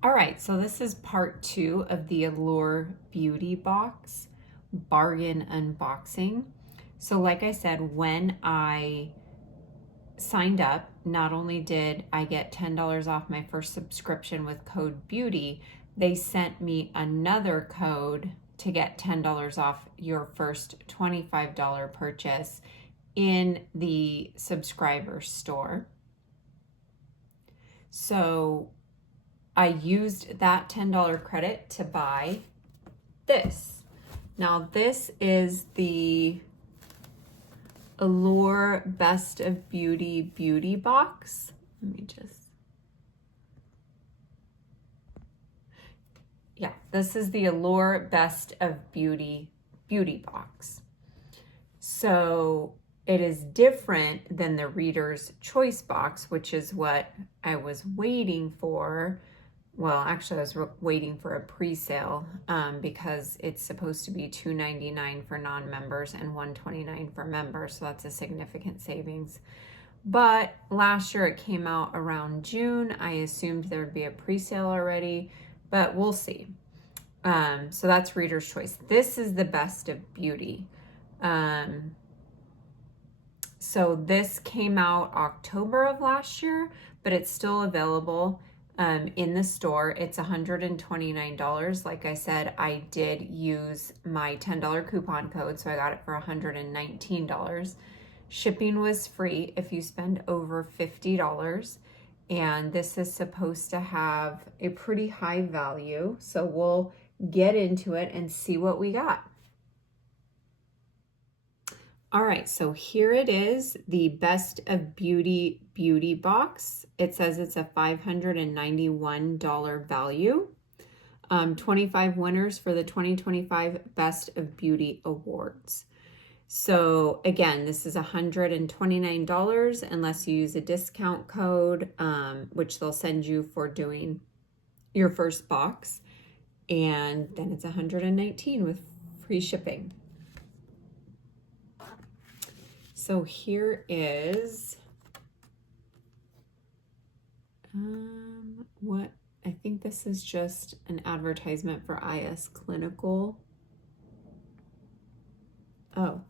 All right, so this is part 2 of the Allure Beauty Box bargain unboxing. So like I said, when I signed up, not only did I get $10 off my first subscription with code BEAUTY, they sent me another code to get $10 off your first $25 purchase in the subscriber store. So I used that $10 credit to buy this. Now this is the Allure Best of Beauty box. This is the Allure Best of Beauty box. So it is different than the Reader's Choice box, which is what I was waiting for. Well, actually, I was waiting for a pre-sale because it's supposed to be $2.99 for non-members and $129 for members, so that's a significant savings. But last year it came out around June. I assumed there would be a pre-sale already, but we'll see. So that's Reader's Choice. This is the Best of Beauty. So this came out October of last year, but it's still available in the store. It's $129. Like I said, I did use my $10 coupon code, so I got it for $119. Shipping was free if you spend over $50. And this is supposed to have a pretty high value. So we'll get into it and see what we got. All right, so here it is, the Best of Beauty box. It says it's a $591 value. 25 winners for the 2025 Best of Beauty Awards. So again, this is $129 unless you use a discount code, which they'll send you for doing your first box. And then it's $119 with free shipping. So here is what I think this is just an advertisement for IS Clinical. Oh,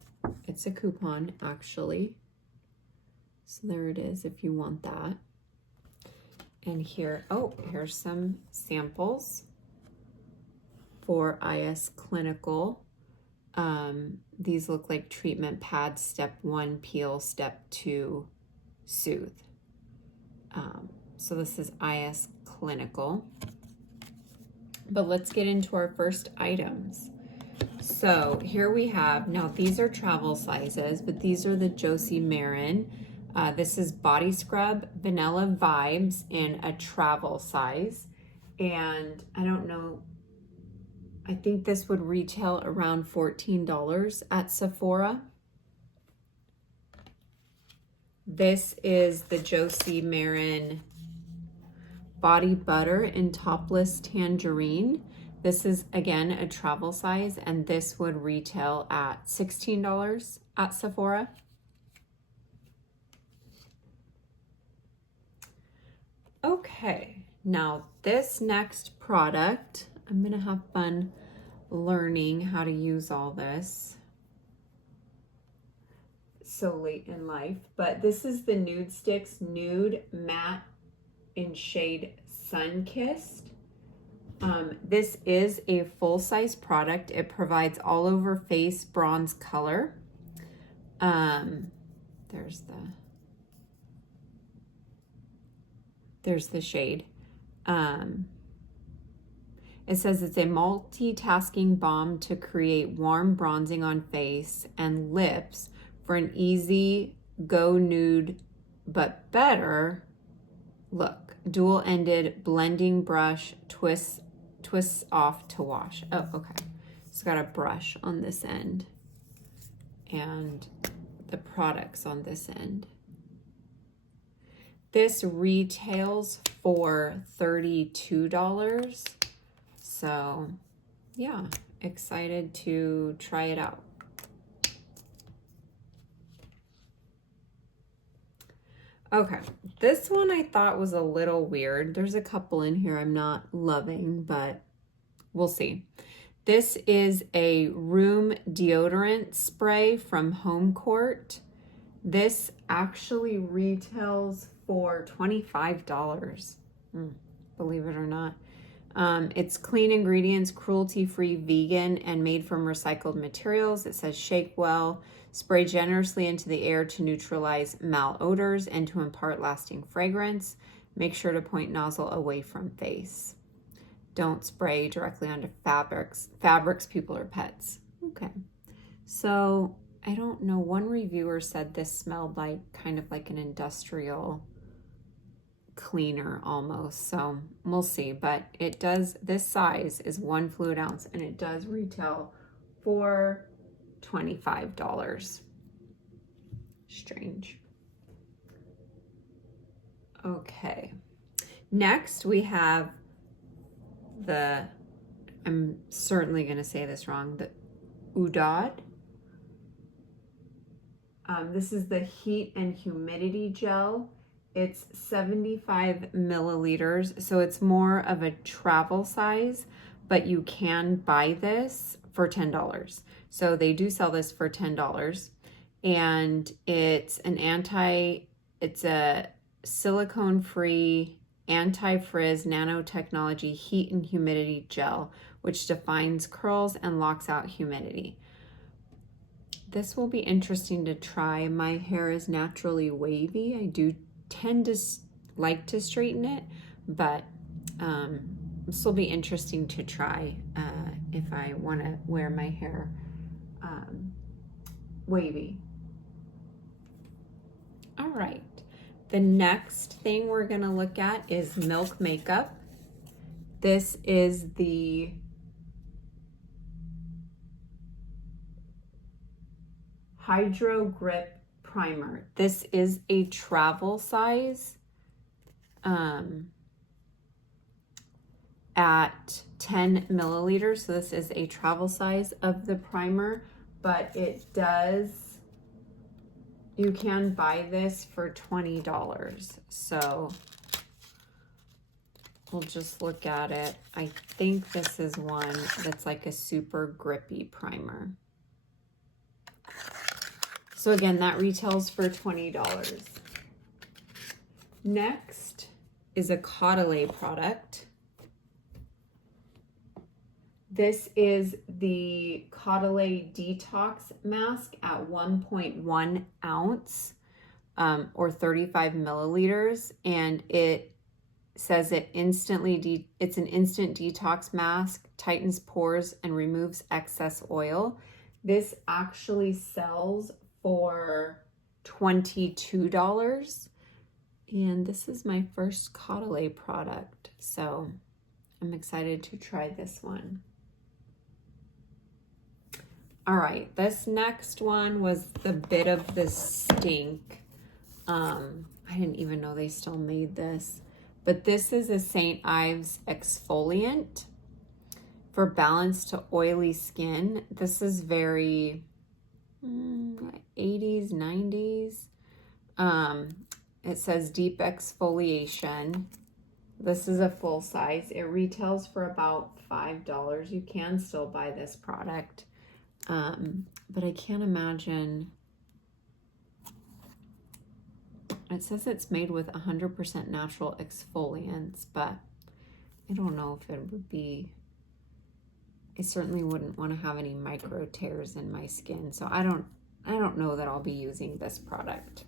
it's a coupon actually. So there it is if you want that. And here, oh, here's some samples for IS Clinical. These look like treatment pads, step 1, peel, step 2, soothe. So this is IS Clinical. But let's get into our first items. So here we have, now these are travel sizes, but these are the Josie Marin. This is Body Scrub Vanilla Vibes in a travel size. And I don't know, I think this would retail around $14 at Sephora. This is the Josie Marin Body Butter in Topless Tangerine. This is, again, a travel size, and this would retail at $16 at Sephora. Okay, now this next product, I'm gonna have fun learning how to use all this so late in life, but this is the Nude Sticks Nude Matte in Shade Sun Kissed. This is a full-size product. It provides all over face bronze color. There's the shade. It says it's a multitasking balm to create warm bronzing on face and lips for an easy go nude but better look. Dual-ended blending brush twists off to wash. Oh, okay. It's got a brush on this end and the products on this end. This retails for $32. So yeah, excited to try it out. Okay, this one I thought was a little weird. There's a couple in here I'm not loving, but we'll see. This is a room deodorant spray from Home Court. This actually retails for $25, believe it or not. It's clean ingredients, cruelty-free, vegan, and made from recycled materials. It says shake well, spray generously into the air to neutralize malodors and to impart lasting fragrance. Make sure to point nozzle away from face. Don't spray directly onto fabrics, people, or pets. Okay. So I don't know. One reviewer said this smelled like kind of like an industrial cleaner almost. So we'll see. But it does, this size is 1 fluid ounce and it does retail for $25. Strange. Okay. Next we have the, I'm certainly going to say this wrong, the Udad. This is the heat and humidity gel. It's 75 milliliters, so it's more of a travel size, but you can buy this for $10. So they do sell this for $10, and it's a silicone-free anti-frizz nanotechnology heat and humidity gel, which defines curls and locks out humidity. This will be interesting to try. My hair is naturally wavy. I do tend to like to straighten it, but this will be interesting to try if I want to wear my hair wavy. All right. The next thing we're going to look at is Milk Makeup. This is the Hydro Grip Primer. This is a travel size at 10 milliliters. So this is a travel size of the primer, but it does, you can buy this for $20. So we'll just look at it. I think this is one that's like a super grippy primer. So again, that retails for $20. Next is a Caudalie product. This is the Caudalie Detox Mask at 1.1 ounce or 35 milliliters. And it says it's an instant detox mask, tightens pores, and removes excess oil. This actually sells for $22, and this is my first Caudalie product, so I'm excited to try this one. All right, this next one was the Bit of the Stink. I didn't even know they still made this, but this is a St. Ives exfoliant for balanced to oily skin. This is very 80s, 90s. It says deep exfoliation. This is a full size. It retails for about $5. You can still buy this product. But I can't imagine. It says it's made with 100% natural exfoliants, but I don't know if it would be, I certainly wouldn't want to have any micro tears in my skin. So I don't know that I'll be using this product.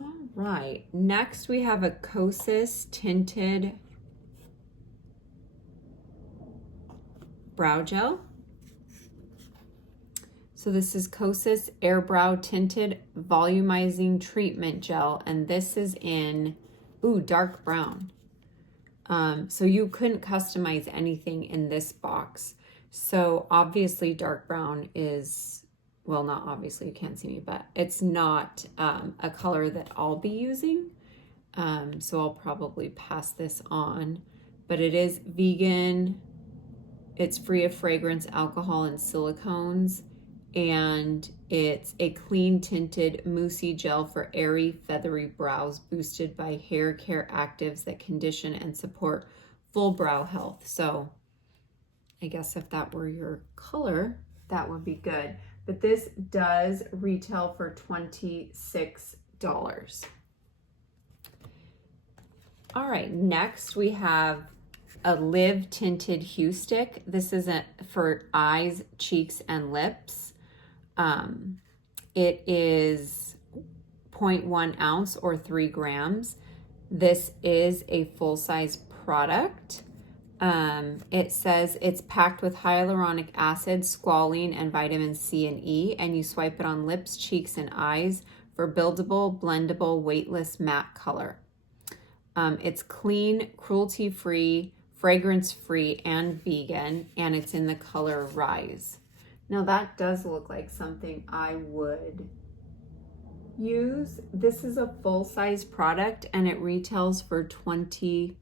All right, next we have a Kosas tinted brow gel. So this is Kosas Air Brow Tinted Volumizing Treatment Gel, and this is in, dark brown. So you couldn't customize anything in this box. So obviously dark brown is, well, not obviously, you can't see me, but it's not a color that I'll be using. So I'll probably pass this on, but it is vegan. It's free of fragrance, alcohol, and silicones. and it's a clean tinted moussey gel for airy, feathery brows, boosted by hair care actives that condition and support full brow health. So I guess if that were your color, that would be good. But this does retail for $26. All right, next we have a Live Tinted Hue Stick. This is for eyes, cheeks, and lips. It is 0.1 ounce or 3 grams. This is a full-size product. It says it's packed with hyaluronic acid, squalene, and vitamin C and E, and you swipe it on lips, cheeks, and eyes for buildable, blendable, weightless matte color. It's clean, cruelty-free, fragrance-free, and vegan, and it's in the color Rise. Now that does look like something I would use. This is a full-size product, and it retails for $26.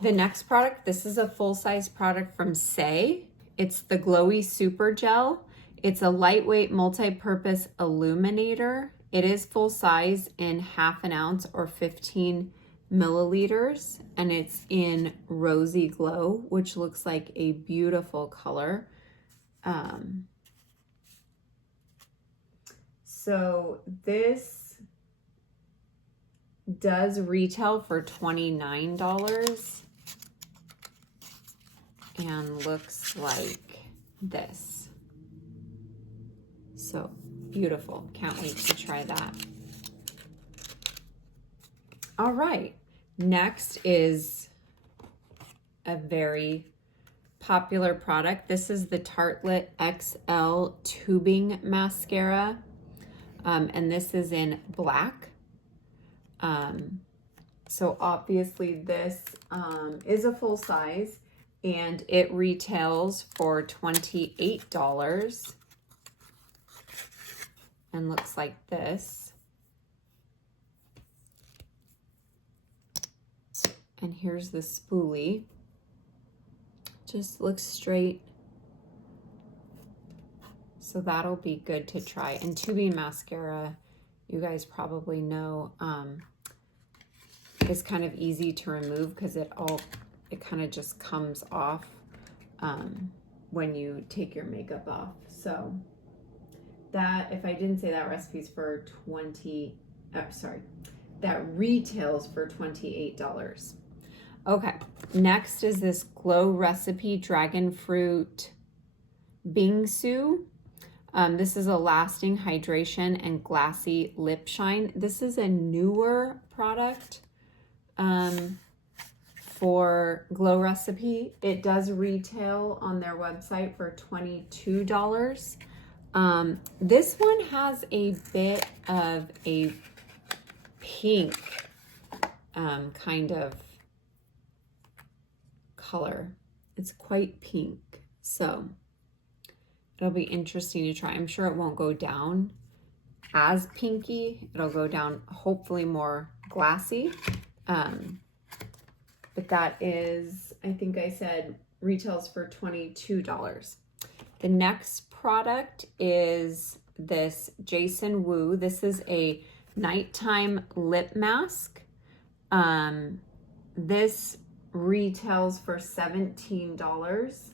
The next product, this is a full-size product from Say. It's the Glowy Super Gel. It's a lightweight multi-purpose illuminator. It is full size in 1/2 ounce or 15 milliliters, and it's in Rosy Glow, which looks like a beautiful color. So this does retail for $29 and looks like this. So beautiful. Can't wait to try that. All right. Next is a very popular product. This is the Tartelette XL Tubing Mascara. And this is in black. So obviously this is a full size, and it retails for $28 and looks like this. And here's the spoolie. Just looks straight. So that'll be good to try. And tubing mascara, you guys probably know, is kind of easy to remove because it kind of just comes off when you take your makeup off. So that, if I didn't say that recipe's for that retails for $28. Okay, next is this Glow Recipe Dragon Fruit Bingsu. This is a lasting hydration and glassy lip shine. This is a newer product for Glow Recipe. It does retail on their website for $22. This one has a bit of a pink kind of color. It's quite pink, so it'll be interesting to try. I'm sure it won't go down as pinky. It'll go down hopefully more glassy. But that is, I think I said, retails for $22. The next product is this Jason Wu. This is a nighttime lip mask. This retails for $17.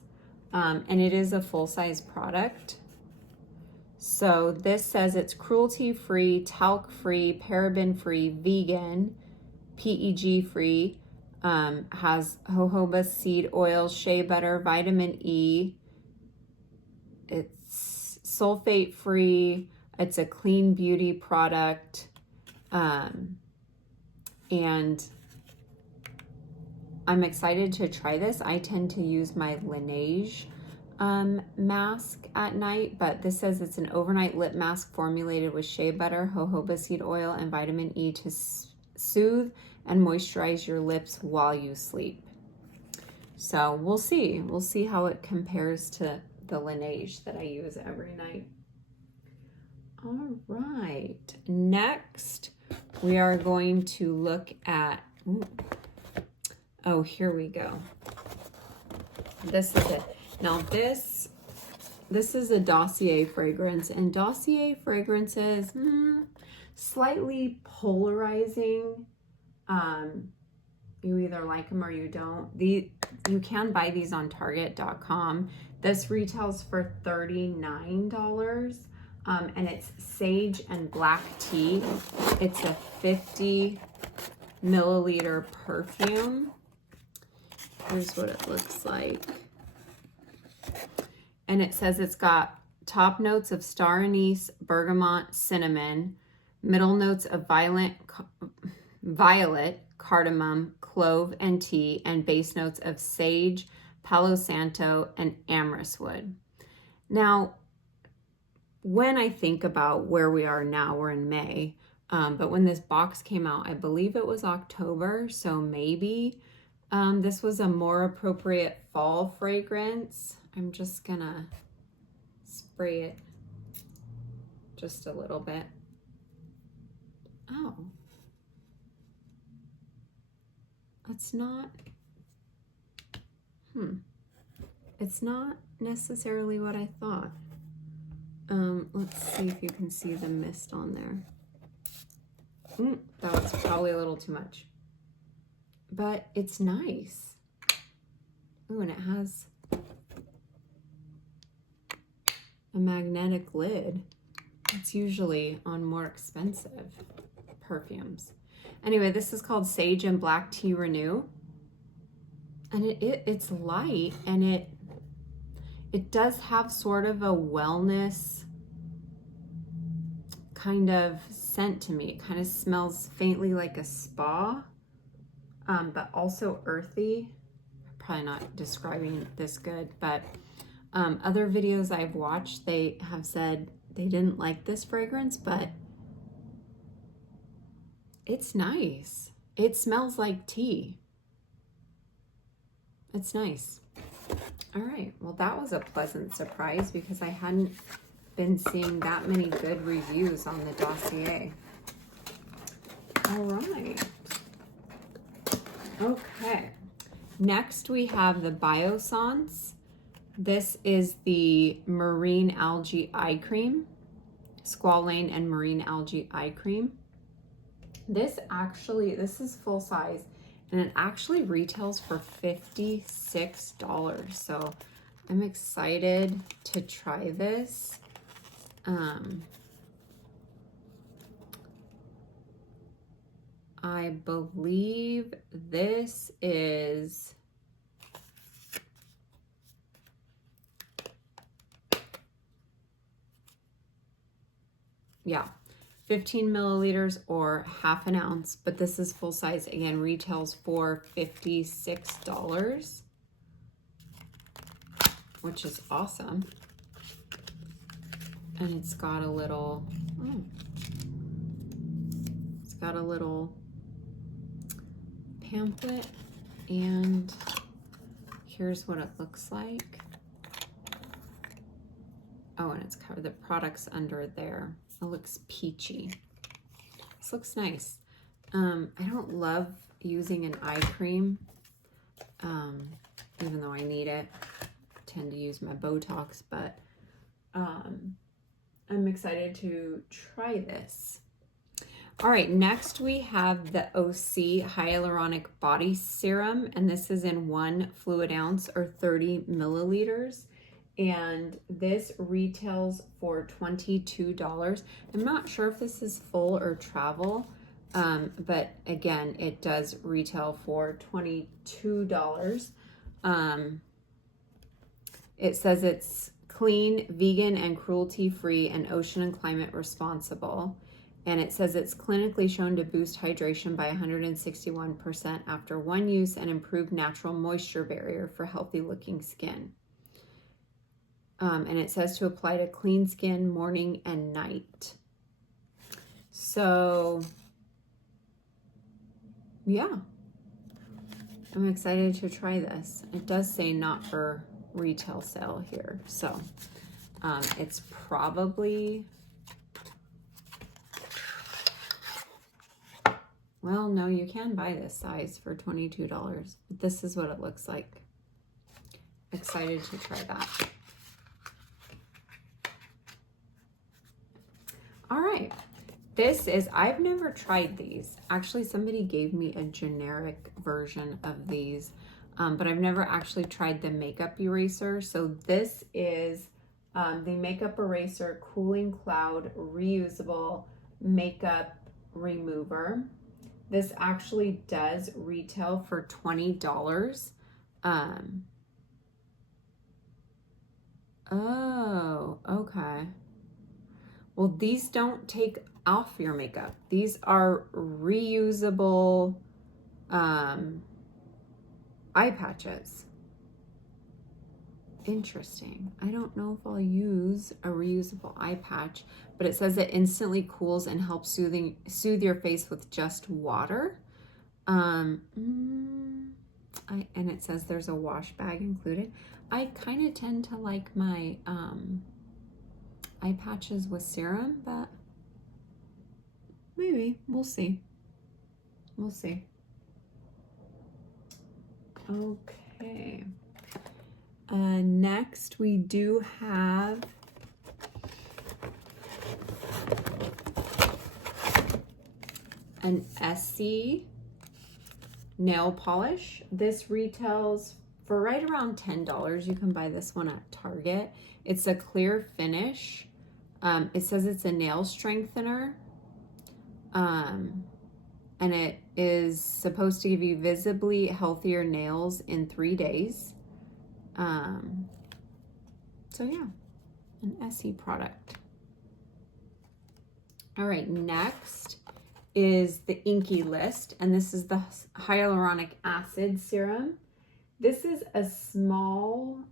And it is a full-size product. So this says it's cruelty-free, talc-free, paraben-free, vegan, PEG-free, has jojoba seed oil, shea butter, vitamin E. It's sulfate-free. It's a clean beauty product. And I'm excited to try this. I tend to use my Laneige mask at night, but this says it's an overnight lip mask formulated with shea butter, jojoba seed oil, and vitamin E to soothe and moisturize your lips while you sleep. So we'll see. We'll see how it compares to the Laneige that I use every night. All right. Next, we are going to look at Oh, here we go. This is it. Now this is a Dossier fragrance, and Dossier fragrances, slightly polarizing. You either like them or you don't. You can buy these on Target.com. This retails for $39, and it's sage and black tea. It's a 50 milliliter perfume. Here's what it looks like. And it says it's got top notes of star anise, bergamot, cinnamon, middle notes of violet, cardamom, clove, and tea, and base notes of sage, palo santo, and amyris wood. Now, when I think about where we are now, we're in May, but when this box came out, I believe it was October, so maybe this was a more appropriate fall fragrance. I'm just gonna spray it just a little bit. Oh. It's not, it's not necessarily what I thought. Let's see if you can see the mist on there. That was probably a little too much. But it's nice. Ooh, and it has a magnetic lid. It's usually on more expensive perfumes. Anyway, this is called Sage and Black Tea Renew. And it's light, and it does have sort of a wellness kind of scent to me. It kind of smells faintly like a spa, but also earthy. I'm probably not describing this good, but other videos I've watched, they have said they didn't like this fragrance, but it's nice. It smells like tea. It's nice. All right, well, that was a pleasant surprise because I hadn't been seeing that many good reviews on the Dossier. All right. Okay. Next, we have the Biossance. This is the Marine Algae Eye Cream, Squalane and Marine Algae Eye Cream. This is full size, and it actually retails for $56. So I'm excited to try this. I believe this is yeah, 15 milliliters or half an ounce, but this is full size. Again, retails for $56, which is awesome. And it's got a little, it's got a little pamphlet, and here's what it looks like. Oh, and it's covered, the products under there. It looks peachy. This looks nice. I don't love using an eye cream, even though I need it. I tend to use my Botox, but I'm excited to try this. All right, next we have the OC Hyaluronic Body Serum, and this is in 1 fluid ounce or 30 milliliters. And this retails for $22. I'm not sure if this is full or travel, but again, it does retail for $22. It says it's clean, vegan, and cruelty-free, and ocean and climate responsible. And it says it's clinically shown to boost hydration by 161% after one use and improve natural moisture barrier for healthy-looking skin. And it says to apply to clean skin morning and night. So, yeah, I'm excited to try this. It does say not for retail sale here. So, it's probably Well, no, you can buy this size for $22. But this is what it looks like. Excited to try that. All right. This is, I've never tried these. Actually, somebody gave me a generic version of these, but I've never actually tried the makeup eraser. So this is the makeup eraser cooling cloud reusable makeup remover. This actually does retail for $20. Oh, okay. Well, these don't take off your makeup. These are reusable eye patches. Interesting. I don't know if I'll use a reusable eye patch, but it says it instantly cools and helps soothe your face with just water. And it says there's a wash bag included. I kind of tend to like my eye patches with serum, but maybe we'll see. We'll see. Okay. Next we do have an Essie nail polish. This retails for right around $10. You can buy this one at Target. It's a clear finish. It says it's a nail strengthener. And it is supposed to give you visibly healthier nails in 3 days. So yeah, an Essie product. All right, next is the Inky List, and this is the hyaluronic acid serum. This is a small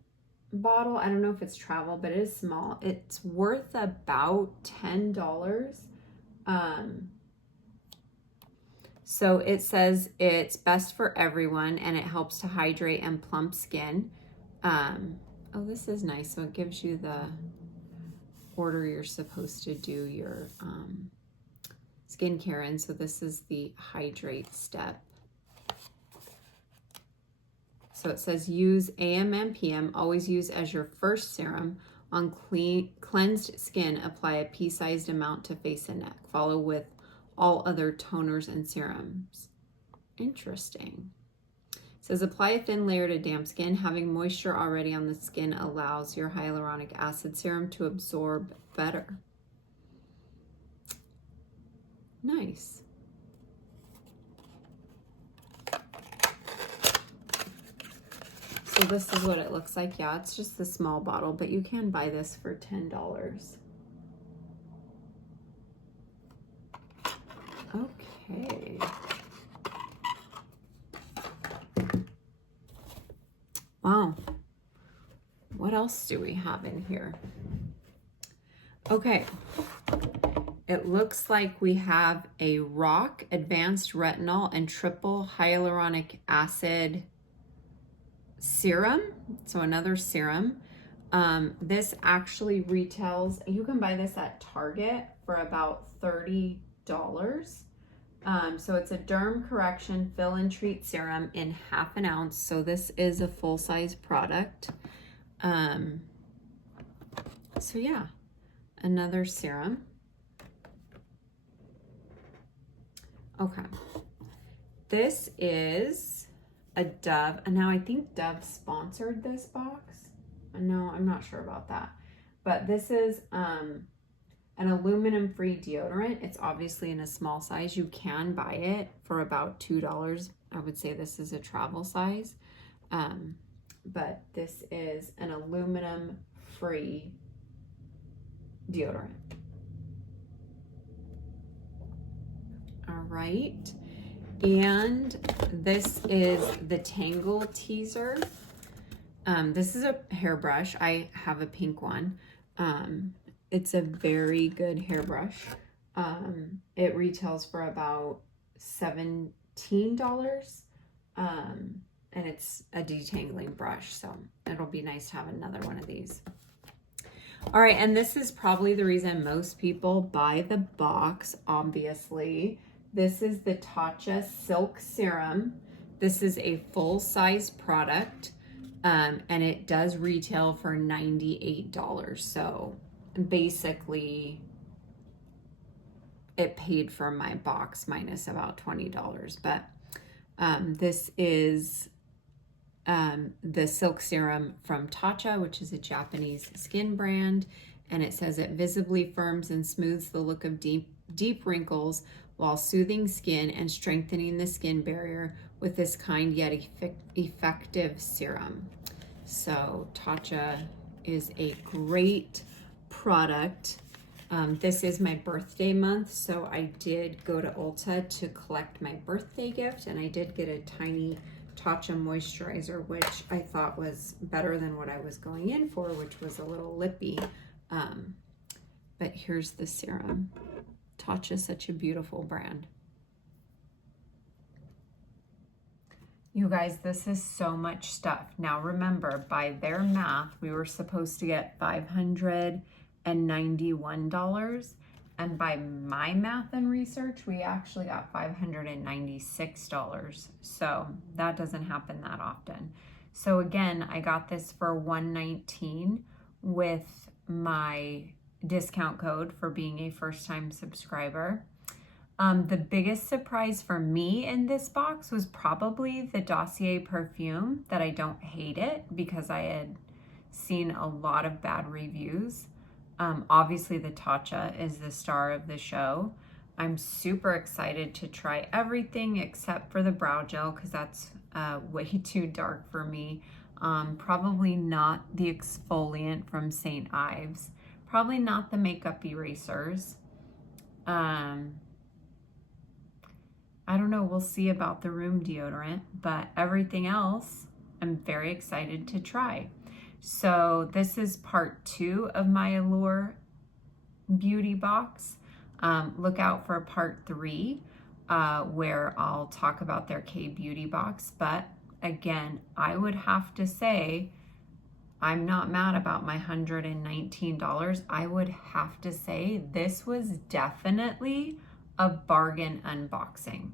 bottle. I don't know if it's travel, but it is small. It's worth about $10. So it says it's best for everyone, and it helps to hydrate and plump skin. Oh, this is nice. So it gives you the order you're supposed to do your skincare in. So this is the hydrate step. So it says use AM and PM. Always use as your first serum. On cleansed skin, apply a pea-sized amount to face and neck. Follow with all other toners and serums. Interesting. It says apply a thin layer to damp skin. Having moisture already on the skin allows your hyaluronic acid serum to absorb better. Nice. So this is what it looks like. Yeah, it's just a small bottle, but you can buy this for $10. Okay. Wow. What else do we have in here? Okay. It looks like we have a Rock Advanced Retinol and Triple Hyaluronic Acid serum. So another serum. This actually retails, you can buy this at Target for about $30. So it's a derm correction fill and treat serum in half an ounce. So this is a full size product. So yeah, another serum. Okay. This is a Dove, and now I think Dove sponsored this box. No, I'm not sure about that. But this is an aluminum-free deodorant. It's obviously in a small size. You can buy it for about $2. I would say this is a travel size. But this is an aluminum-free deodorant. All right. And this is the Tangle Teaser. This is a hairbrush. I have a pink one. It's a very good hairbrush. It retails for about $17. And it's a detangling brush, so it'll be nice to have another one of these. All right, and this is probably the reason most people buy the box, obviously. This is the Tatcha Silk Serum. This is a full-size product, and it does retail for $98. So basically, it paid for my box minus about $20. But this is the Silk Serum from Tatcha, which is a Japanese skin brand. And it says it visibly firms and smooths the look of deep wrinkles while soothing skin and strengthening the skin barrier with this kind yet effective serum. So Tatcha is a great product. This is my birthday month, so I did go to Ulta to collect my birthday gift, and I did get a tiny Tatcha moisturizer, which I thought was better than what I was going in for, which was a little lippy. But here's the serum. Tatcha is such a beautiful brand. You guys, this is so much stuff. Now remember, by their math, we were supposed to get $591. And by my math and research, we actually got $596. So that doesn't happen that often. So again, I got this for $119 with my discount code for being a first-time subscriber. The biggest surprise for me in this box was probably the Dossier perfume, that I don't hate it because I had seen a lot of bad reviews. Obviously the Tatcha is the star of the show. I'm super excited to try everything except for the brow gel because that's way too dark for me. Probably not the exfoliant from St. Ives. Probably not the makeup erasers. I don't know, we'll see about the room deodorant, but everything else I'm very excited to try. So this is part 2 of my Allure beauty box. Look out for part 3 where I'll talk about their K-beauty box. But again, I would have to say I'm not mad about my $119. I would have to say this was definitely a bargain unboxing.